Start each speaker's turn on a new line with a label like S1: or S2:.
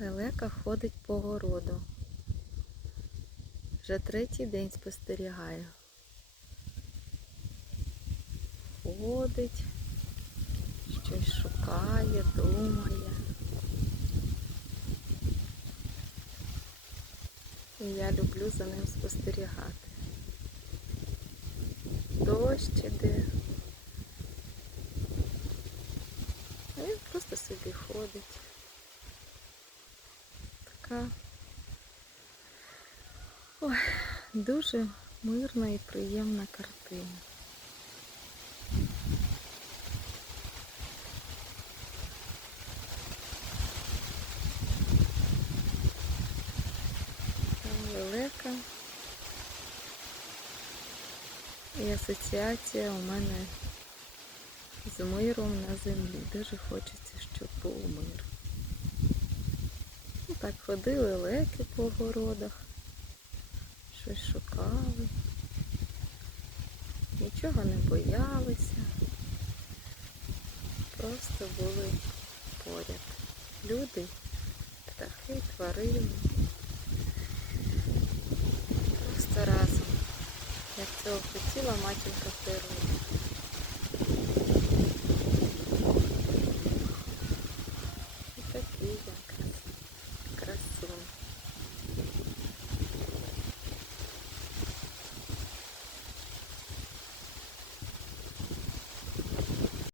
S1: Лелека ходить по городу. Вже третій день спостерігаю. Ходить, щось шукає, думає. І я люблю за ним спостерігати. Дощ іде. Він просто собі ходить. Така дуже мирна і приємна картина. Лелека. І асоціація у мене з миром на землі. Дуже хочеться, щоб був мир. Так ходили леки по городах, щось шукали, нічого не боялися, просто були поряд. Люди, птахи, тварини. Просто разом. Як цього хотіла матінка природа.